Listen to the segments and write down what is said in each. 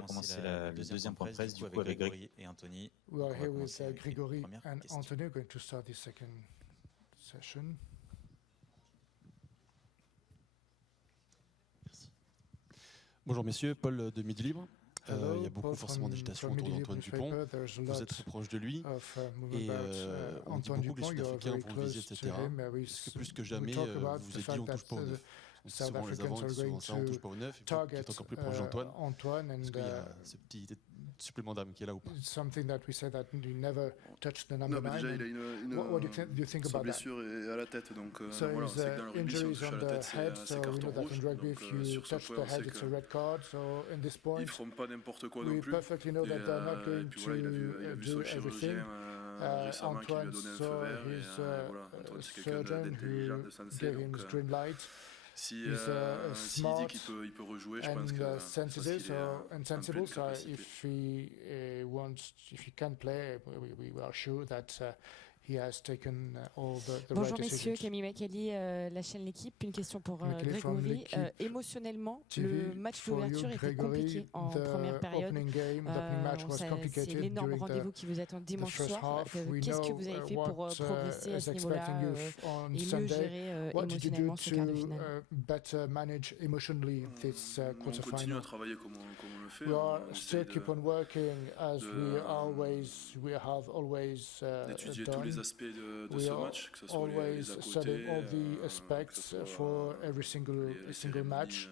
va commencer le deuxième point de presse du coup avec Grégory et Anthony. We are here with Grégory and Anthony. We're going to start the second session. Bonjour messieurs, Paul de Midi Libre. Hello, il y a beaucoup Paul forcément d'agitation from autour Midi d'Antoine Libre Dupont. There's a Vous lot êtes très proche de lui of movement et about on dit Antoine beaucoup que les Dupont. You are Sud-Africains very vont le viser, close to etc. him. Parce que plus que We jamais, talk vous about vous the êtes dit on fact touche pas au that neuf. On dit South souvent les Africans avants, are disent souvent going ça, on touche to pas au neuf. Et puis target qui est encore plus proche d'Antoine. Antoine, Est-ce and qu'il y a ce petit supplément d'âme qui est là ou pas? it's something that we said that you never touched the number Non, mais 9. déjà, il a What do you think sa about that? blessure est à la tête, donc So voilà, on his sait que dans le rugby, si on injuries touche à on la the tête, head, c'est so we carton know that rouge. in rugby, Donc if you sur ce touch point, the on head, sait it's a red card. So in this qu'ils point, ne feront pas n'importe quoi we non plus. perfectly know that they're not Et going puis voilà, il a vu to son do chirurgien everything. récemment qui lui a Antoine donné un feu saw vert. Et his voilà, Antoine, c'est quelqu'un surgeon d'intelligent, who de sensé. gave him Donc his green light. s'il He's dit smart qu'il peut rejouer, je pense and que c'est parce sensitive, qu'il est and en sensible. pleine So capacité. if he can play, we are sure that he has taken all the Bonjour right messieurs, decisions. Camille Macali, la chaîne L'Équipe. Une question pour Macali from Grégory. L'Équipe Émotionnellement, TV, le match for you, d'ouverture était Grégory, compliqué en the première période. opening game, the opening match was C'est complicated l'énorme during rendez-vous the qui vous attend dimanche first soir. half. We Qu'est-ce que know vous avez fait what pour progresser à is ce niveau-là expecting you on et mieux Sunday. gérer What did you do émotionnellement ce quart de finale? to better manage emotionally this On continue à quarterfinal? travailler comme on le fait. We are On still essaie keep on working as de- we have always d'étudier tous done. les aspects de We ce are match, que ce soit always les à côté, studying all the que aspects ce soit for every single les single match.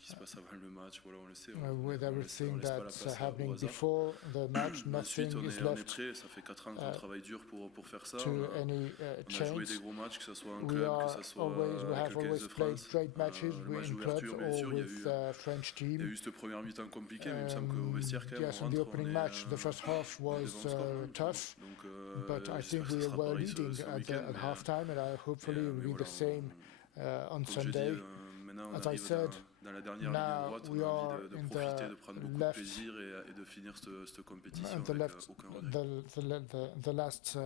qui se passe avant le match, voilà, on le sait. With on everything laisse pas la that's place happening au hasard. before the match, nothing Ensuite, on is est left prêt, ça fait 4 ans qu'on travaille dur pour faire ça. to any On a joué des change. gros matchs, que ce soit en We club, que are ce soit we avec have le 15 always de played France. great matches Le match in clubs d'ouverture, bien or sûr, il y a with eu French il y a team. eu cette première mi-temps compliquée, mais il me semble qu'au vestiaire, quand même, Yes, on in the rentre, opening on est, match, the first half on est was devant le score. tough, Donc, but I j'espère think que ce we sera were pareil ce leading week-end, at halftime, and hopefully it will be voilà, the same on comme je dis, Sunday. maintenant on As I arrive said, dans la dernière now ligne droite, on we a are envie de in profiter, the de prendre beaucoup de left- plaisir et de finir cette compétition And the avec left, aucun regret. the last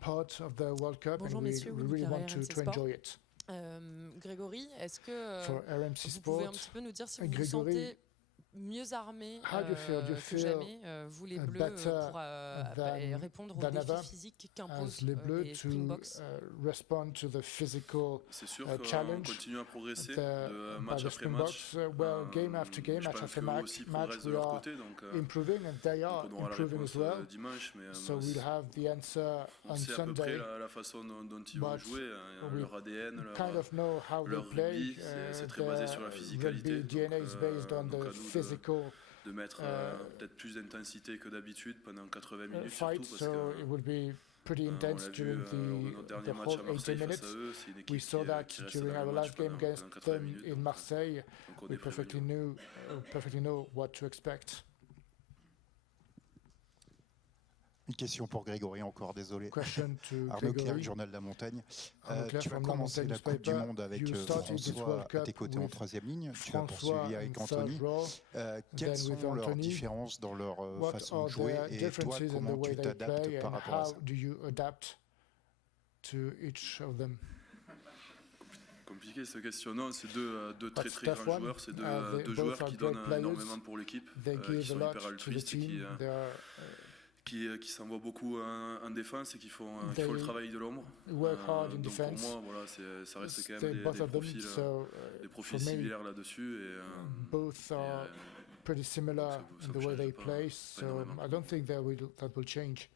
part of the World Cup, Bonjour and we messieurs, really Winnie want Carrère, to RMC Sport. enjoy it. Grégory, est-ce que For RMC vous pouvez un Sport, petit peu nous dire si vous vous Grégory, sentez mieux armés how do you feel? Do you que feel jamais, vous les Bleus, better pour répondre aux than défis ever physiques as qu'imposent les Bleus les to Springboks? respond to the physical C'est sûr qu'on challenge continue à progresser by de match the après match. Springboks. Well, game after game, Je match pense after qu'eux match, aussi progressent de we leur are côté, donc improving, and they are on aura la improving réponse as well. dimanche, mais So we'll have the answer on on sait à peu près Sunday. la façon dont ils vont But jouer, we leur ADN, Kind of know how they leur play. rugby, c'est très basé sur la physicalité. Rugby DNA is based on Donc à the nous physical de mettre peut-être plus d'intensité que d'habitude pendant 80 minutes fight. surtout parce So que it will be pretty on intense l'a vu during notre the dernier match whole à 80 Marseille face minutes. à eux, c'est une équipe We saw that qui reste during dans our le last match game pendant against 80 them minutes. in Marseille. Donc on We est prévenu. perfectly know what to expect. Une question pour Grégory, encore désolé. Question to Arnaud Clerc, Grégory. Journal de la Montagne. Arnaud Clerc Tu vas from La commencer Montagne la Coupe du newspaper. Monde avec You started this François World Cup à tes côtés en with troisième ligne. Tu vas François poursuivi in avec third Anthony. row, Quelles then with sont leurs Anthony. différences dans leur What façon de are jouer the et toi, differences in the comment way tu they t'adaptes play par and rapport à how ça? do you adapt to each of them? Compliqué cette question. Non, c'est deux très très tough grands one. joueurs. C'est They deux both joueurs are qui great donnent players. énormément pour l'équipe, They qui give a sont lot hyper to the altruistes, team. They are qui s'envoient beaucoup en défense et qui font They le travail de l'ombre. work hard in Donc pour defense. moi, voilà, ça reste quand They même both of them, des so profils for me, similaires là-dessus. both are pretty similar ça in the bouge way they pas play. So énormément. I don't think that will change.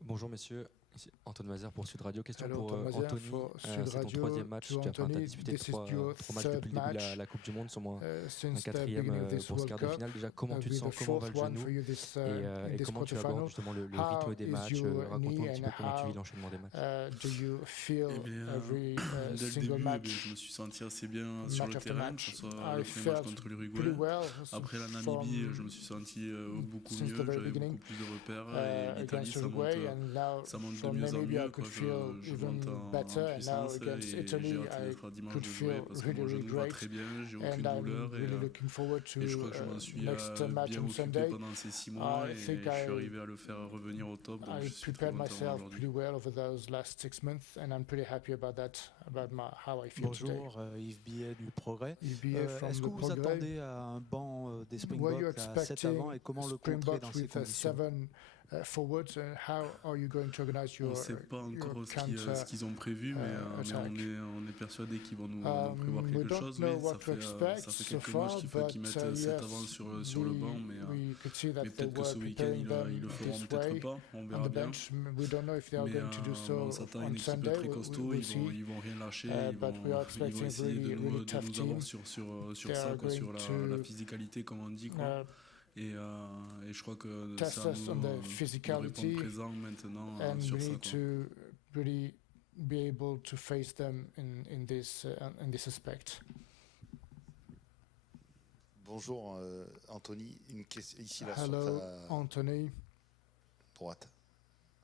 Bonjour messieurs, ici Antoine Mazer pour Sud Radio. Question Hello, pour Antoine Mazer Anthony. for C'est Sud ton Radio. troisième match. To Tu as Anthony, disputé this is trois your matchs third depuis le début de match la Coupe du Monde, sur moins un since the quatrième beginning of pour this ce World quart de Cup. finale. Déjà, comment tu te With sens, the comment va fourth le one genou for you this, et this comment tu abordes quarterfinal. justement le How rythme des is matchs, your raconte-nous knee un petit and peu comment tu how vis l'enchaînement des matchs. do you feel Eh bien, every dès le single début, match? je me suis senti assez bien sur Match le after terrain, match, que ce soit I le premier match felt contre pretty l'Uruguay. well. Après la from- Namibie, je me suis senti beaucoup since mieux, the very j'avais beginning, beaucoup plus de repères. Et l'Italie, against Uruguay, and now ça monte de from mieux en Namibia, I mieux. could Quoi. feel Je even monte en better, and now puissance against et Italy, j'ai hâte I d'être dimanche could de jouer feel parce que really, mon really genou va great. très bien, j'ai aucune And I'm douleur really looking forward to et je crois que je m'en suis next match bien on occupé Sunday. pendant ces 6 mois I et think je suis arrivé à le faire revenir au top. Donc I je suis très prepared content myself aujourd'hui. pretty well over those last 6 months, and I'm pretty happy about that, how I feel today. Bonjour, Yves Billet du Progrès. Yves Billet from Est-ce que the vous Progrès. attendez à un banc des Were you Springboks à 7 avant et comment le contrer Springboks dans ces with conditions? 7 forwards, and how are you going to organize On your ne sait pas encore your ce qu'ils ont prévu, mais attack? on est persuadé qu'ils vont nous prévoir We quelque don't chose. know Oui, what to expect ça fait so quelques far, matchs qu'il faut qu'ils but, mettent 7 yes, avant sur le banc, we could see that mais they peut-être que were ce week-end preparing ils them le feront this peut-être way pas, on on verra the bien. bench. We don't know if they are Mais going to do so on s'attend à on une équipe Sunday. très costaud, We'll ils see. vont rien lâcher, But we are ils expecting vont a essayer really, de really nous tough avoir team. sur They ça, are quoi, sur going la to physicalité comme on dit. Quoi. Et je crois que test ça us on nous the physicality, répond présent maintenant and sur we ça. need Quoi. to really be able to face them in this aspect. Bonjour Anthony, une question ici là Hello, sur ta Anthony, droite.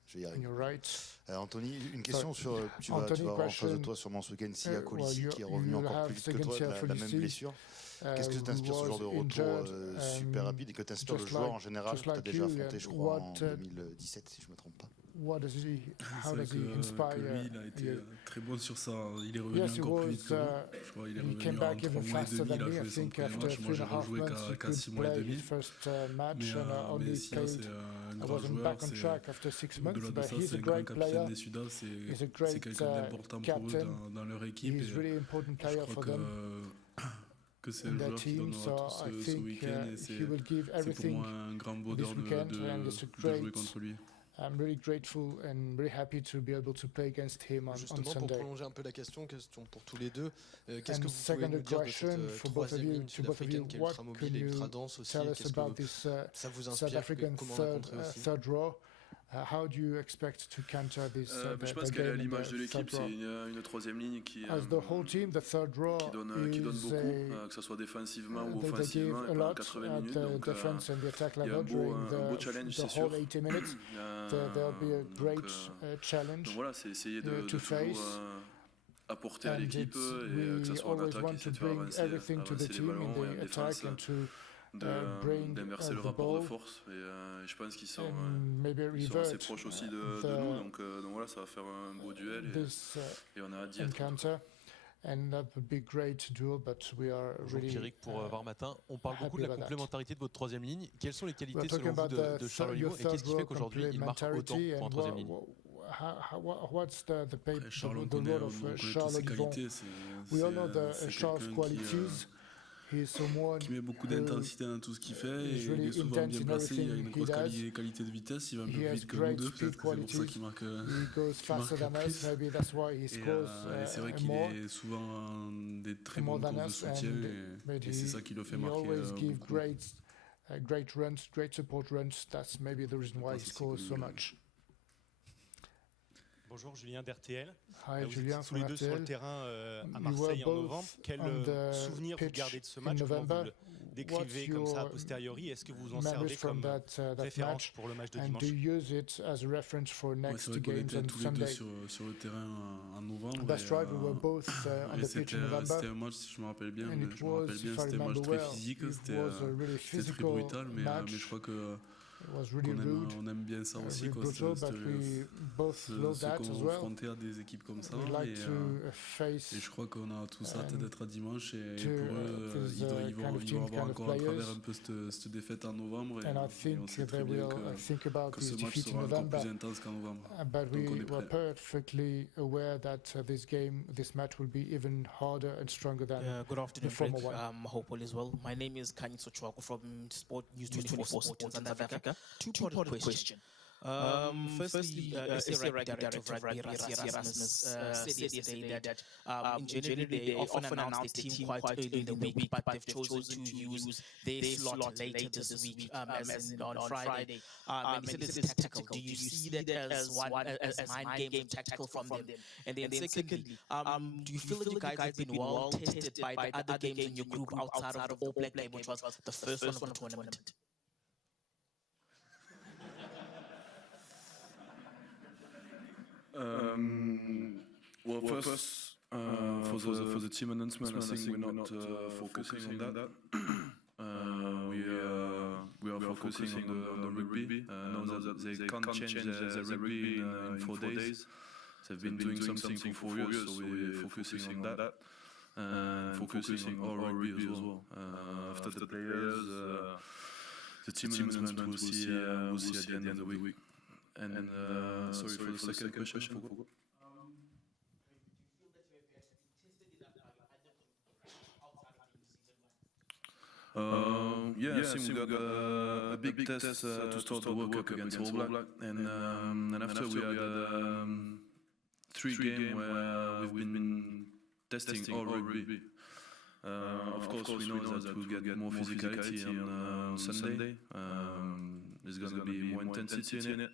Je vais y on arriver. your right. Anthony, une question sur tu vas Anthony, avoir en face de question. toi sûrement ce week-end Sia Well, Colissi qui est revenu you'll encore have plus vite que toi Sia de la même Colissi, blessure. Qu'est-ce que t'inspire ce genre de who was retour injured, super rapide et que t'inspire le just joueur like- en général just que tu as like déjà you, affronté and je crois en what, 2017 si je ne me trompe pas. What does he? How C'est does he que inspire lui, il a été you? très bon sur ça. Il est revenu Yes, he encore plus vite was. que moi. Je crois qu'il est He revenu came en back 3 even mois et faster demi. than Il a me. I joué son think premier after match. Moi, j'ai 3.5 rejoué months, he qu'à could 6 mois et play demi. his first match, and I Mais only Sia, played. c'est un I grand wasn't joueur. back on track after 6 months, Au-delà de but ça, he's c'est a un grand great player. capitaine des Sudas. He's a C'est great quelqu'un d'important pour eux captain. dans leur équipe. He's Et really important je player crois for them que c'est in le their joueur qui team. donnera So tout I ce think week-end. Et he will give c'est pour everything moi un grand this bonheur weekend, and it's a de jouer great. contre lui. I'm really grateful and really happy to be able to play against him on Justement, pour Sunday. prolonger un peu la question pour tous les deux, qu'est-ce And que vous pouvez second nous dire de question cette for both of troisième you, ligne to both of sud-africaine you, qui est what ultra can mobile et ultra you dense aussi? tell us Qu'est-ce about que this ça vous South inspire? African Comment la contrer aussi? third row? How do you expect to counter this? Je pense the qu'elle est à game in l'image the de l'équipe, third c'est row? une troisième ligne qui As the whole team, the third row donne is beaucoup, que ce soit défensivement ou they give offensivement, a pendant lot 80 at minutes. the Donc defense and the attack il y a level during un beau challenge, the c'est whole sûr. 80 minutes. There'll be a great challenge. Donc voilà, c'est essayer de to toujours face. apporter à And l'équipe et que ce we soit en always attaque, want essayer to de faire bring everything to the avancer les team ballons et in en the défense attack and to bring d'inverser le the rapport de ball force. Et je pense qu'ils sont and maybe ils sont assez revert proches aussi de the- nous, donc voilà, ça va faire un beau duel this et on a hâte d'y être. encounter. And that would be great duel, but we are Bonjour really Pierrick pour Var Matin. On parle beaucoup de la happy about that. complémentarité de votre troisième ligne. Quelles sont les We're qualités talking selon vous about de Charles Olivo et qu'est-ce qui fait qu'aujourd'hui il marque autant pour un troisième ligne? What's the Après, Charles, on the connaît, role on of connaît toutes Charles ses Olivon? qualités. We all know C'est Charles' quelqu'un qualities. He's someone qui met beaucoup who d'intensité dans tout ce qu'il fait et is il really est souvent intense bien in placé. Il a everything une he grosse does. qualité de vitesse. Il va un peu He plus has vite que nous great deux. speed Peut-être que c'est pour ça qualities. qu'il marque. He goes faster than us. plus. Maybe that's why he Et scores c'est vrai qu'il more. est souvent des très more bonnes than courses de us, soutien but et c'est ça qui le fait he marquer always give beaucoup. great runs, great support runs. That's maybe the reason why he scores so much. Bonjour, Julien d'RTL. Hi, Vous Julien étiez tous from les deux sur le RTL. terrain à You Marseille were en novembre. both Quel on the souvenir vous pitch gardez de ce in match? Comment November. vous le décrivez What's comme ça a your posteriori? Est-ce que vous en memories servez from comme that référence match? pour le match de And dimanche? do you use it as a reference for Ouais, next c'est vrai qu'on games était on tous les deux Sunday? sur le terrain en novembre. That's right, we were both on et the pitch in c'était November. un match, si je me rappelle bien, And it je me rappelle was, bien, if I c'était un match remember très well, physique, it c'était was a really très physical brutal, mais match. je crois que It was really rude, on aime bien ça aussi, really quoi, brutal, but we both love that as well. confronter à des équipes comme ça. We like to face Et je crois qu'on a tous hâte d'être à dimanche et to, pour eux, with ils vont kind of team, avoir kind of encore à travers players. un peu cette défaite en novembre And I et on think sait they très bien will think about que this ce match defeat in sera encore November. plus intense qu'en novembre. But Donc on we est were prêt. perfectly aware that this match will be even harder and stronger than Good afternoon, the former Fred. one. Hope all is well. My name is Kanye Sochwako from Sport News 24 Sport in South Africa. Two-part question. Firstly, SC Rugby Director of Rugby, Rassie Erasmus, said yesterday that in general they often announce the team quite early in the week, but they've chosen to use their slot later this week, as in on Friday. And he said this is tactical. Do you see that as mind game tactical from them? And then secondly, do you feel that you guys have been well tested by the other games in your group outside of the All Black game, which was the first one of the tournament? Well, first, for the team announcement, I think we're not focusing on that. We are focusing on the rugby. Now that they can't change the rugby in 4 days. They've been doing something for 4 years, so we're focusing on that. And focusing on all rugby as well. After the players, the team announcement we'll see at the end of the week. And sorry for the second question. I think we got a big test to start the World Cup against All Black, and after we had 3 games where we've been testing all rugby. Of course, we know that we'll get more physicality on Sunday. There's going to be more intensity in it,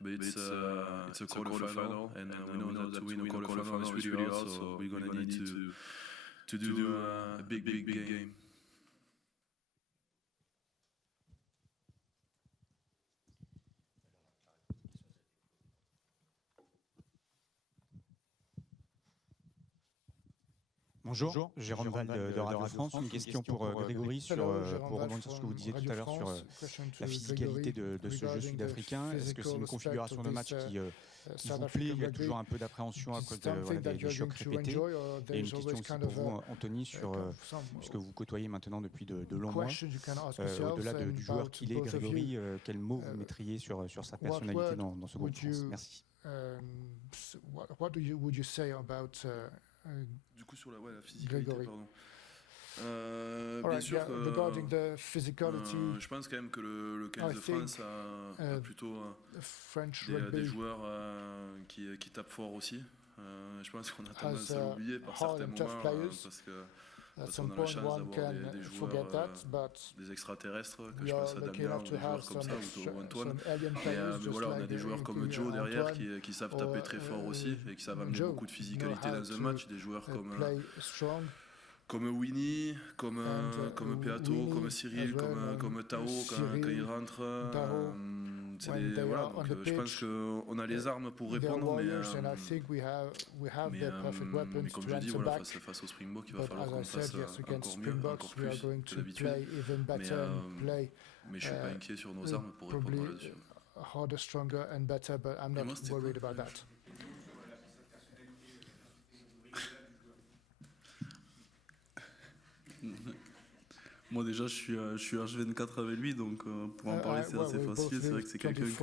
but it's a quarterfinal, and we know that to win a quarterfinal is really hard, so we're going to need to do a big game. Bonjour, Jérôme Val de Radio France. Une question pour Grégory pour rebondir sur ce que vous disiez tout à l'heure sur la physicalité de ce jeu sud-africain. Est-ce que c'est une configuration de match qui vous plaît? Il y a toujours un peu d'appréhension à cause des chocs répétés. Et une question aussi pour vous, Anthony, puisque vous côtoyez maintenant depuis de longs mois. Au-delà du joueur qu'il est, Grégory, quel mot vous mettriez sur sa personnalité dans ce groupe France? Merci. Du coup, sur la physicalité, pardon. Bien sûr que je pense quand même que le 15 de France a plutôt des joueurs qui tapent fort aussi. Je pense qu'on a tendance à l'oublier par certains moments parce qu'on a la chance d'avoir des joueurs, des extraterrestres, que je pense à Damien ou des joueurs comme ça, ou Antoine. Mais voilà, on a des joueurs comme Joe derrière qui savent taper très fort aussi et qui savent amener beaucoup de physicalité dans un match. Des joueurs comme Winnie, comme Peato, comme Cyril, comme Tao quand il rentre. Voilà, donc je pense qu'on a les armes pour répondre, mais comme je dis, voilà, face au Springbok, il va falloir qu'on fasse encore mieux, encore plus que d'habitude. Mais je ne suis pas inquiet sur nos armes pour répondre là-dessus. Harder, stronger and better, but I'm not worried about that. Moi déjà je suis H24 avec lui, donc pour en parler c'est assez facile. C'est vrai que c'est quelqu'un que ce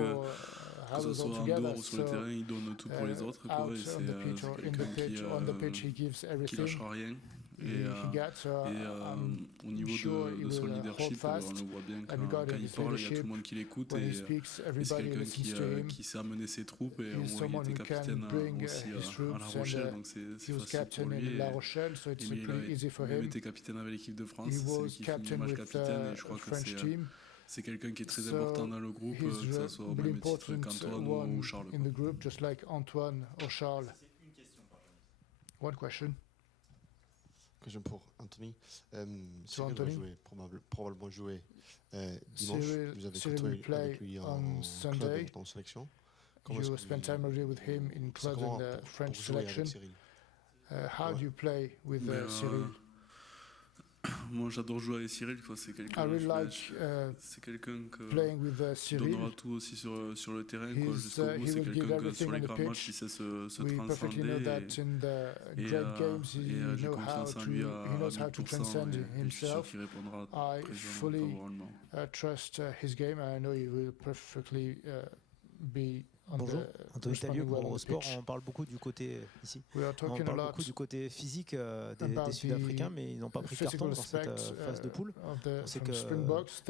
soit en dehors ou sur le terrain, il donne tout pour les autres, quoi, et c'est quelqu'un qui lâchera rien. Et au niveau de son leadership, on le voit bien quand il parle, il y a tout le monde qui l'écoute, et c'est quelqu'un qui sait amener ses troupes, et on voit qu'il était capitaine aussi à La Rochelle, donc c'est facile pour lui. Il a été capitaine avec l'équipe de France, c'est lui qui finit le match capitaine, et je crois que c'est quelqu'un qui est très important dans le groupe, que ce soit au même titre qu'Antoine ou Charles. One question. Question pour Anthony. Cyril va jouer, probablement jouer dimanche. Vous avez côtoyé avec lui en club et en sélection. You spent time already with him in clubs in the French selection. How do you play with Cyril? Moi j'adore jouer avec Cyril, c'est quelqu'un qui donnera tout aussi sur le terrain jusqu'au bout. C'est quelqu'un que sur les grands matchs il sait se transcender, et j'ai confiance en lui à 1000%, et je suis sûr qu'il répondra présent favorablement. Trust his game, and I know he will perfectly be. Bonjour, Anthony Talieu pour Eurosport. On parle beaucoup du côté ici. On parle beaucoup du côté physique des Sud-Africains, mais ils n'ont pas pris carton dans cette phase de poule. On sait que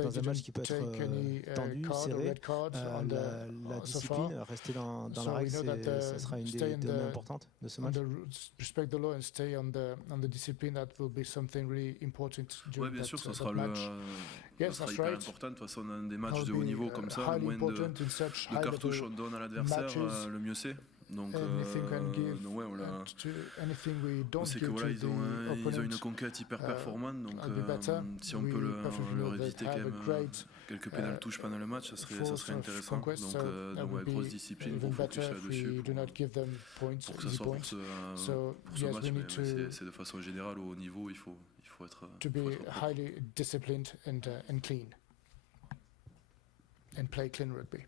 dans un match qui peut être tendu, serré, la discipline, rester dans la règle, ce sera une des données importantes de ce match. Respect the law and stay on the discipline. That will be something really important. Oui, bien sûr, ça sera hyper important. De toute façon, dans des matchs de haut niveau comme ça, le moins de cartouches on donne à l'adversaire, le mieux c'est. Donc ouais, on sait que voilà, ils ont une conquête hyper performante, donc si on peut leur éviter quand même quelques pénales touches pendant le match, ça serait intéressant. Donc ouais, grosse discipline, gros focus là-dessus pour que ça soit pour ce match, mais c'est de façon générale au haut niveau, il faut être highly disciplined and clean and play clean rugby.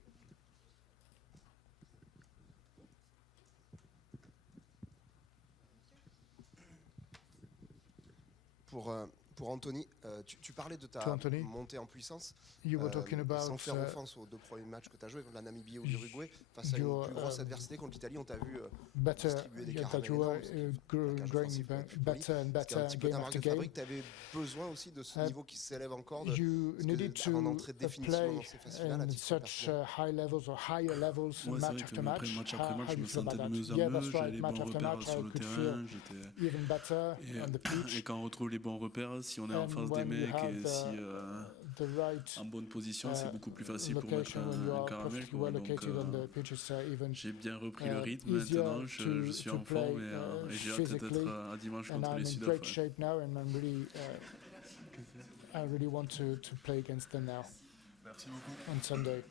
Pour Anthony, tu parlais de ta montée en puissance sans faire offense aux 2 premiers matchs que tu as joués contre la Namibie ou l'Uruguay. Face à une plus grosse adversité contre l'Italie, on t'a vu distribuer des caramels énormes. Est-ce que ta marque de fabrique, tu avais besoin aussi de ce niveau qui s'élève encore avant d'entrer définitivement dans ces phases finales à titre personnel? Ouais, c'est vrai que après match après match, je me sentais de mieux en mieux, j'avais les bons repères sur le terrain, et quand on retrouve les bons repères, si on est en face des mecs et si en bonne position, c'est beaucoup plus facile pour mettre un caramel. Donc j'ai bien repris le rythme, maintenant je suis en forme et j'ai hâte d'être à dimanche contre les Sud-Africains. I really want to play against them now. Merci beaucoup. On Sunday.